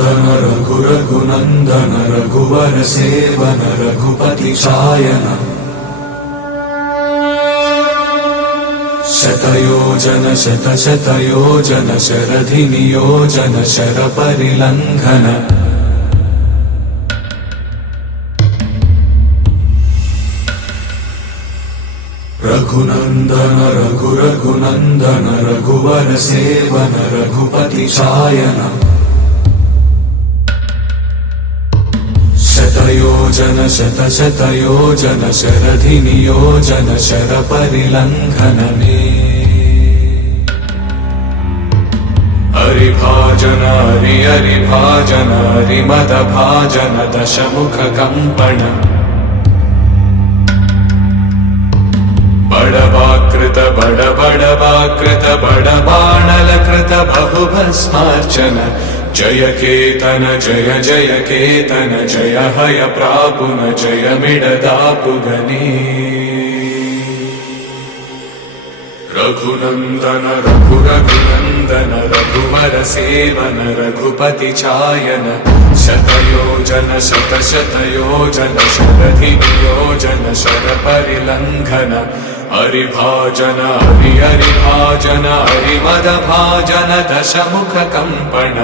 रघुनन्दन रघु रघुनन्दन रघुवर seven Raghupati चायन शतयोजन शतशतयोजन शरधि नियोजन sir परिलंघन Raghunandan Raghu Raghunandan रघुवर seven Raghupati चायन शतयोजन शतशतयोजन शरधि नियोजन sir परिलंघन हरिभाजन हरिभाजन हरिमद भाजन दशमुख कंपन बड़वाकृत बड़वाकृत बड़बाणलकृत बहुभस्मार्चन जय केतन जय जय केतन जय हय प्रापुन जय मिडदापुगनी रघुनन्दन रघु रघुनन्दन रघुवर सेवन रघुपति चायन शतयोजन शतशतयोजन शरधि नियोजन शर परिलंघन हरिभाजन हरिभाजन हरिमद भाजन दशमुख कंपन